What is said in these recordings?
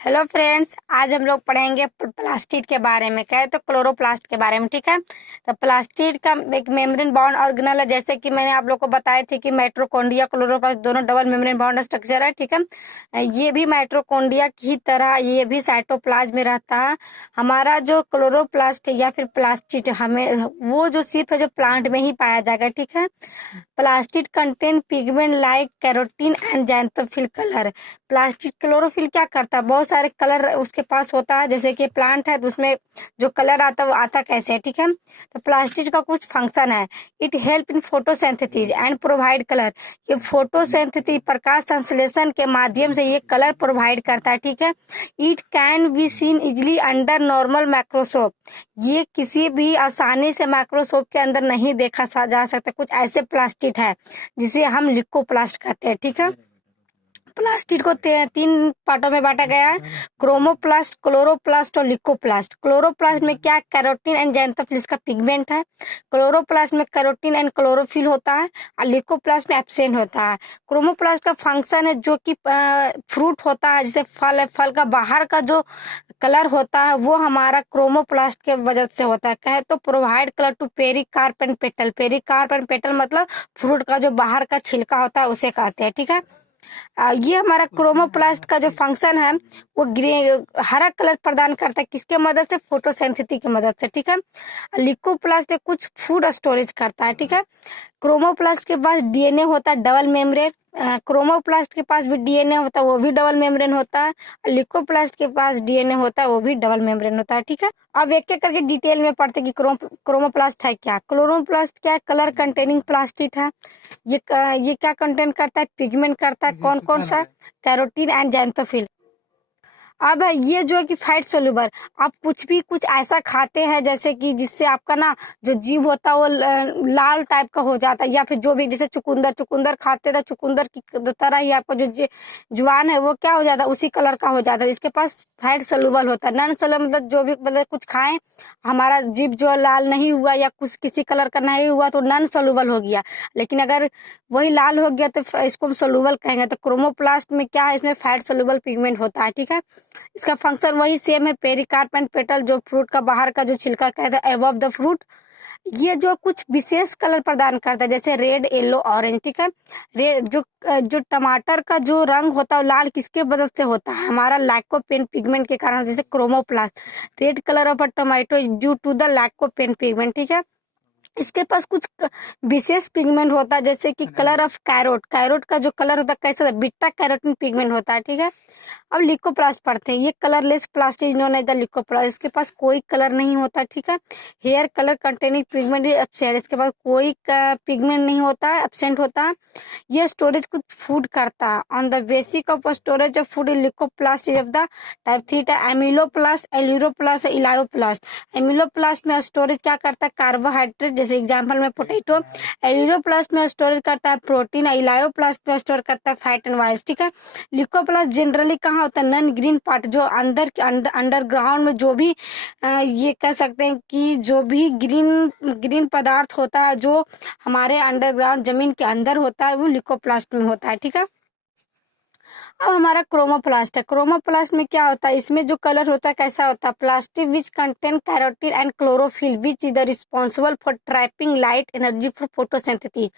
Hello friends, आज हम लोग पढ़ेंगे प्लास्टिड के बारे में। कहे तो क्लोरोप्लास्ट के बारे में। ठीक है, तो प्लास्टिड का एक मेम्ब्रेन बाउंड ऑर्गेनल है। जैसे कि मैंने आप लोग को बताए थे कि माइटोकॉन्ड्रिया क्लोरोप्लास्ट दोनों डबल मेम्ब्रेन बाउंड स्ट्रक्चर है। ठीक है, ये भी माइटोकॉन्ड्रिया की तरह ये भी साइटोप्लाज्म में रहता है। हमारा जो क्लोरोप्लास्ट है या फिर प्लास्टिड, हमें वो जो सिर्फ है जो प्लांट में ही पाया जाएगा। ठीक है, plastid contain pigment like carotene and xanthophyll colour. Plastic chlorophyll क्या करता है, बहुत सारे कलर उसके पास होता है। जैसे कि प्लांट है तो उसमें जो कलर आता है वो आता कैसे है। ठीक है, तो प्लास्टिक का कुछ फंक्शन है। It help in photosynthesis and provide colour. ये फोटोसिंथेसिस प्रकाश संश्लेषण के माध्यम से ये कलर प्रोवाइड करता है। ठीक है, it can be seen easily under normal microscope. ये किसी भी आसानी से माइक्रोस्कोप के अंदर नहीं देखा जा सकता। कुछ ऐसे प्लास्टिक है जिसे हम लिकोप्लास्ट कहते हैं। ठीक है, प्लास्टिड को तीन पार्टों में बांटा गया है, क्रोमोप्लास्ट, क्लोरोप्लास्ट और लिकोप्लास्ट। क्लोरोप्लास्ट में क्या, कैरोटीन एंड ज़ैंथोफिल इसका पिगमेंट है। क्लोरोप्लास्ट में कैरोटीन एंड क्लोरोफिल होता है और लिकोप्लास्ट में एब्सेंट होता है। क्रोमोप्लास्ट का फंक्शन है जो कि फ्रूट होता है, जैसे फल है, फल का बाहर का जो कलर होता है वो हमारा क्रोमोप्लास्ट के वजह से होता है। कहे तो provide colour to pericarp and petal. Pericarp and petal मतलब फ्रूट का जो बाहर का छिलका होता है उसे कहते हैं। ठीक है, ये हमारा क्रोमोप्लास्ट का जो फंक्शन है वो हरा कलर प्रदान करता है। किसके मदद से, फोटोसिंथेसिस की मदद से। ठीक है, लिकोप्लास्ट कुछ फूड स्टोरेज करता है। ठीक है, क्रोमोप्लास्ट के पास डीएनए होता है डबल मेम्ब्रेन। क्रोमोप्लास्ट के पास भी डीएनए होता है, वो भी डबल मेम्ब्रेन होता है। लिकोप्लास्ट के पास डीएनए होता है, वो भी डबल मेम्ब्रेन होता है। ठीक है, अब एक एक करके डिटेल में पढ़ते कि क्रोमोप्लास्ट है क्या। क्लोरोप्लास्ट क्या है, कलर कंटेनिंग प्लास्टिक है। ये क्या कंटेन करता है, पिगमेंट करता है। कौन कौन सा, कैरोटीन एंड ज़ैंथोफिल। अब ये जो है कि फैट सोल्यूबल, आप कुछ ऐसा खाते हैं जैसे कि जिससे आपका ना जो जीभ होता है वो लाल टाइप का हो जाता है, या फिर जो भी जैसे चुकंदर खाते हैं तो चुकंदर की तरह ही आपका जो जुबान है वो क्या हो जाता है, उसी कलर का हो जाता है। इसके पास फैट सोल्यूबल होता है। नॉन सोल्यूबल मतलब जो भी मतलब कुछ खाएं, हमारा जीभ जो लाल नहीं हुआ या कुछ किसी कलर का नहीं हुआ तो नॉन सोल्यूबल हो गया। लेकिन अगर वही लाल हो गया तो इसको हम सोल्यूबल कहेंगे। तो क्रोमोप्लास्ट में क्या है, इसमें फैट सोल्यूबल पिगमेंट होता है। ठीक है, इसका फंक्शन वही सेम है। पेरिकार्प एंड पेटल जो फ्रूट का बाहर का जो छिलका कहते हैं, एबव द फ्रूट। ये जो कुछ विशेष कलर प्रदान करता है जैसे रेड, येलो, ऑरेंज। ठीक है, रेड जो टमाटर का जो रंग होता है लाल किसके वजह से होता है, हमारा लाइकोपेन पिगमेंट के कारण। जैसे chromoplast, red colour of a tomato due to the lycopene pigment. ठीक है, इसके पास कुछ विशेष पिगमेंट होता है जैसे कि कलर ऑफ कैरोट। कैरोट का जो कलर होता है कैसा, बीटा कैरोटीन पिगमेंट होता है। ठीक है, अब लिकोप्लास्ट पढ़ते हैं। ये colourless plastic known as the leucoplast. इसके पास कोई कलर नहीं होता। ठीक है, here colour containing pigment absent. इसके पास कोई पिगमेंट नहीं होता है, एब्सेंट होता है। ये स्टोरेज कुछ फूड करता है। On the basic of storage of food leucoplast is of the type 3 amyloplast, aleuroplast, elaioplast. Amyloplast में स्टोरेज क्या करता है, कार्बोहाइड्रेट, जैसे एग्जांपल में पोटैटो। एल्यूरोप्लास्ट में स्टोरेज करता है प्रोटीन। इलायोप्लास्ट में स्टोर करता है फैट एंड ऑयल्स। ठीक है, लिकोप्लास्ट जनरली कहाँ होता है, नॉन ग्रीन पार्ट, जो अंदर के अंडरग्राउंड में जो भी ये कह सकते हैं कि जो भी ग्रीन पदार्थ होता है जो हमारे अंडरग्राउंड जमीन के अंदर होता है वो लिकोप्लास्ट में होता है। ठीक है, अब हमारा क्रोमोप्लास्ट है। क्रोमोप्लास्ट में क्या होता है, इसमें जो कलर होता है कैसा होता है, plastic which contain carotene and chlorophyll which is the responsible for trapping light energy for photosynthesis.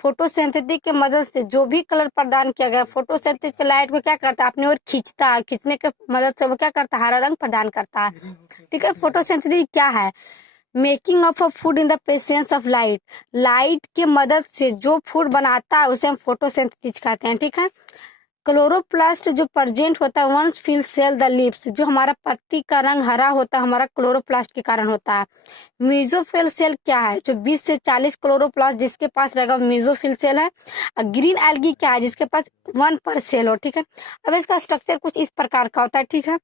Photosynthesis के मदद से जो भी कलर प्रदान किया गया, फोटोसिंथेसिस के लाइट को क्या करता है, अपनी ओर खींचता है। खींचने के मदद से वो क्या करता है, हरा रंग प्रदान करता है। ठीक है, फोटोसिंथेसिस क्या है, making of a food in the presence of light. Light के मदद से जो फूड बनाता है उसे हम फोटोसिंथेसिस कहते हैं। ठीक है, क्लोरोप्लास्ट जो प्रेजेंट होता है once fill cell the leaves, जो हमारा पत्ती का रंग हरा होता है हमारा क्लोरोप्लास्ट के कारण होता है। मीजोफिल सेल क्या है, जो 20 से 40 क्लोरोप्लास्ट जिसके पास रहेगा मीजोफिल सेल है। और ग्रीन एल्गी क्या है, जिसके पास 1 पर सेल हो। ठीक है, अब इसका स्ट्रक्चर कुछ इस प्रकार का होता है। ठीक है,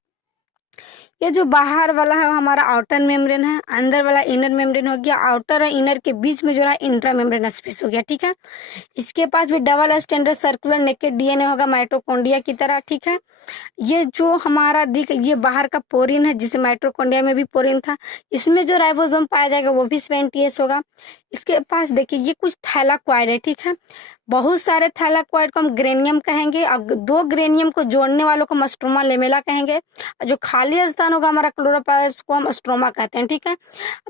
ये जो बाहर वाला है वो हमारा आउटर मेम्ब्रेन है, अंदर वाला इनर मेम्ब्रेन हो गया। आउटर और इनर के बीच में जो है इंट्रा मेम्ब्रेन स्पेस हो गया। ठीक है, इसके पास भी double standard circular naked DNA होगा माइटोकॉन्ड्रिया की तरह। ठीक है, ये जो हमारा ये बाहर का पोरिन है, जिसे माइटोकॉन्ड्रिया में भी पोरिन था, इसमें जो राइबोसोम पाया जाएगा वो भी 70S होगा। इसके पास देखिए ये कुछ थैलाक्वाइड है। ठीक है, बहुत सारे थैलाकोइड को हम ग्रेनियम कहेंगे, और दो ग्रेनियम को जोड़ने वालों को हम स्ट्रोमा लेमेला कहेंगे। जो खाली स्थान होगा हमारा क्लोरोप्लास्ट को हम स्ट्रोमा कहते हैं, ठीक है।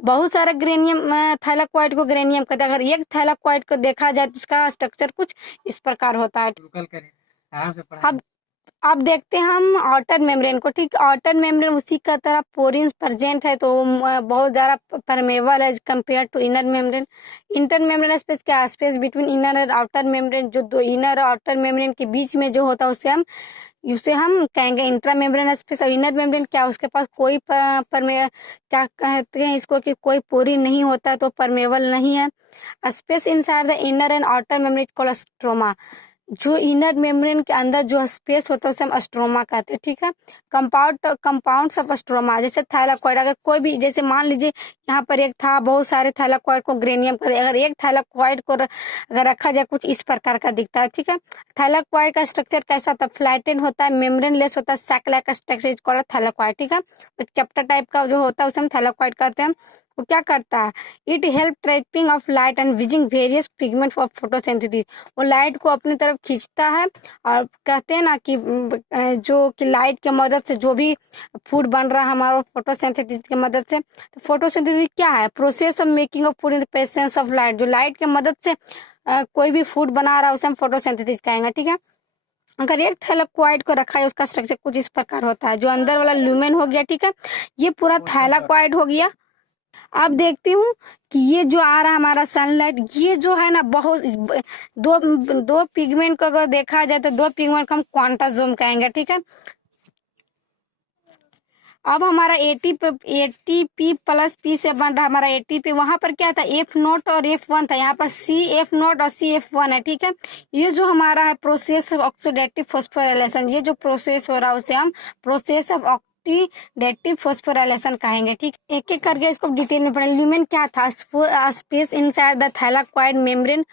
बहुत सारे ग्रेनियम थैलाकोइड को ग्रेनियम कहते हैं। अगर एक थैलाकोइड को देखा जाए तो उसका स्ट्रक्चर कुछ इस प्रकार होता है। अब देखते हैं हम आउटर मेम्ब्रेन को, ठीक। आउटर मेम्ब्रेन उसी का तरह पोरिन्स प्रेजेंट है, तो बहुत ज़्यादा परमेबल है compare to inner membrane. Inter membrane space क्या, स्पेस बिटवीन इनर और आउटर मेम्ब्रेन, जो दो इनर और आउटर मेम्ब्रेन के बीच में जो होता है उसे हम कहेंगे इंट्रा मेम्ब्रेन स्पेस। और इनर मेम्ब्रेन क्या, उसके पास कोई क्या कहते हैं इसको कि कोई पोरी नहीं होता है, तो परमेबल नहीं है। Space inside the inner and outer membrane called stroma. जो इनर मेम्ब्रेन के अंदर जो स्पेस होता है उसे हम स्ट्रोमा कहते हैं, ठीक है। कंपाउंड्स ऑफ स्ट्रोमा, जैसे थैलाकोइड, अगर कोई भी, जैसे मान लीजिए यहाँ पर एक था, बहुत सारे थैलाकोइड को ग्रेनियम कहते हैं। अगर एक थैलाकोइड को अगर रखा जाए कुछ इस प्रकार का दिखता है, ठीक है। थैलाकोइड का स्ट्रक्चर कैसा होता है, फ्लैटेन होता है, मेम्ब्रेन लेस होता है, sac like structure is called thylakoid, ठीक है। एक चैप्टर टाइप का जो होता है उसे हम थैलाकोइड कहते हैं। वो क्या करता है, it help trapping of light and wheezing various pigment for photosynthesis. वो लाइट को अपनी तरफ खींचता है, और कहते हैं ना कि जो कि लाइट की मदद से जो भी फूड बन रहा है हमारा फोटोसिंथेसिस की मदद से। तो फोटोसिंथेसिस क्या है, process of making of food in the presence of light. जो लाइट की मदद से कोई भी फूड बना रहा है उसे हम फोटोसिंथेसिस कहेंगे, ठीक है। अगर एक थैलाकोइड को रखा है उसका स्ट्रक्चर कुछ इस प्रकार होता है। जो अंदर वाला ल्यूमेन हो गया, ठीक है, ये पूरा थैलाकोइड हो गया। अब देखती हूँ कि ये जो आ रहा है हमारा सनलाइट, ये जो है ना बहुत दो दो पिगमेंट को अगर देखा जाए तो दो पिगमेंट को हम क्वांटाजोम कहेंगे, ठीक है। अब हमारा एटीपी प्लस पी से बन रहा हमारा एटीपी। वहां पर क्या था, F0 और F1 था, यहाँ पर CF0 और CF1 है, ठीक है। ये जो हमारा है प्रोसेस ऑफ ऑक्सीडेटिव फॉस्फोराइलेशन, ये जो प्रोसेस हो रहा है उसे हम प्रोसेस ऑफ ऑक्सीडेटिव फॉस्फोराइलेशन कहेंगे, ठीक। एक एक करके इसको डिटेल में पढ़ेंगे। ल्यूमेन क्या था, space inside the thylakoid membrane,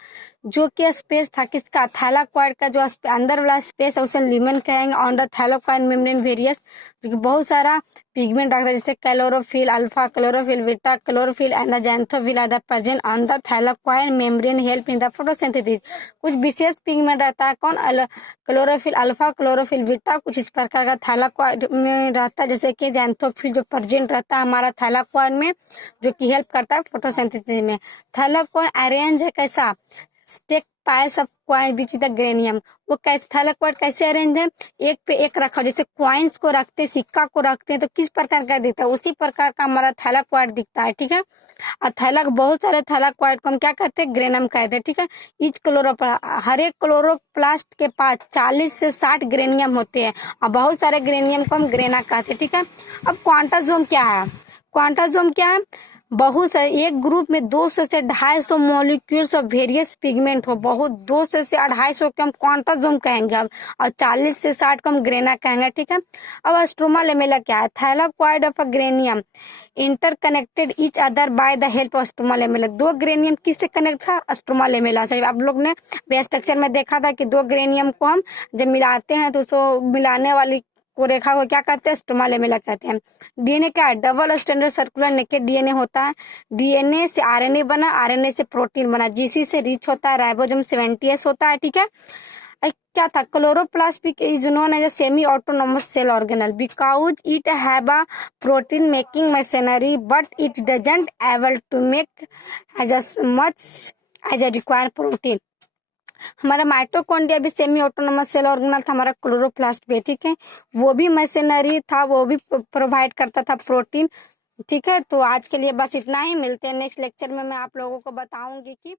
जो कि स्पेस था किसका, थैलाकोइड का। जो अंदर वाला स्पेस है उसे ल्यूमेन कहेंगे। On the thylakoid membrane various, जो कि बहुत सारा पिगमेंट रखता है, जैसे chlorophyll alpha, chlorophyll beta, chlorophyll and xanthophyll are the present on the thylakoid membrane help in the photosynthesis. कुछ विशेष पिगमेंट रहता है, कौन, क्लोरोफिल अल्फा, क्लोरोफिल बीटा, कुछ इस प्रकार का थैलाकोइड में रहता है, जैसे कि ज़ैंथोफिल जो प्रेजेंट रहता है हमारा थैलाकोइड में, जो कि हेल्प करता है फोटोसिंथेसिस में। थैलाकोइड अरेंज है कैसा, stack piles of coin which the granum. वो कैसे थैलाकोइड कैसे अरेंज है, एक पे एक रखा, जैसे क्वाइंस को रखते हैं, सिक्का को रखते हैं, तो किस प्रकार का दिखता है, उसी प्रकार का हमारा थैलाकोइड दिखता है, ठीक है। और बहुत सारे थैलाकोइड को हम क्या कहते हैं, ग्रेनम कहते हैं, ठीक है। ईच हर एक क्लोरोप्लास्ट के पास 40 से 60 ग्रेनियम होते हैं, और बहुत सारे ग्रेनियम को हम ग्रेना कहते हैं, ठीक है। अब क्वांटाजोम क्या है, क्वांटाजोम क्या है, बहुत सारे, एक ग्रुप में 200 से 250 मॉलिक्यूल्स ऑफ वेरियस पिगमेंट हो, बहुत 200 से 250 को हम क्वांटाजोम कहेंगे अब, और 40 से 60 को हम ग्रेना कहेंगे, ठीक है। अब स्ट्रोमा लेमेला क्या है, thylakoid of a granum interconnected each other by the help of stroma lamella. दो ग्रेनियम किससे कनेक्ट था, स्ट्रोमा लेमेला से। आप लोग ने बेस स्ट्रक्चर में देखा था कि दो ग्रेनियम को हम जब मिलाते हैं तो उसको मिलाने वाली को रेखा को क्या कहते हैं, स्ट्रोमा लेमेला कहते हैं। डीएनए क्या है, double standard circular naked DNA होता है। डीएनए से आरएनए बना, आरएनए से प्रोटीन बना, जीसी से रिच होता है, राइबोसोम 70S होता है, ठीक है। क्या था, chloroplast is known as a semi autonomous cell organelle because it have a protein making machinery but it doesn't able to make as much as a require protein. हमारा mitochondria भी semi autonomous cell organelle था हमारा chloroplast भी, ठीक है। वो भी machinery था, वो भी प्रोवाइड करता था प्रोटीन, ठीक है। तो आज के लिए बस इतना ही, मिलते हैं नेक्स्ट लेक्चर में। मैं आप लोगों को बताऊंगी कि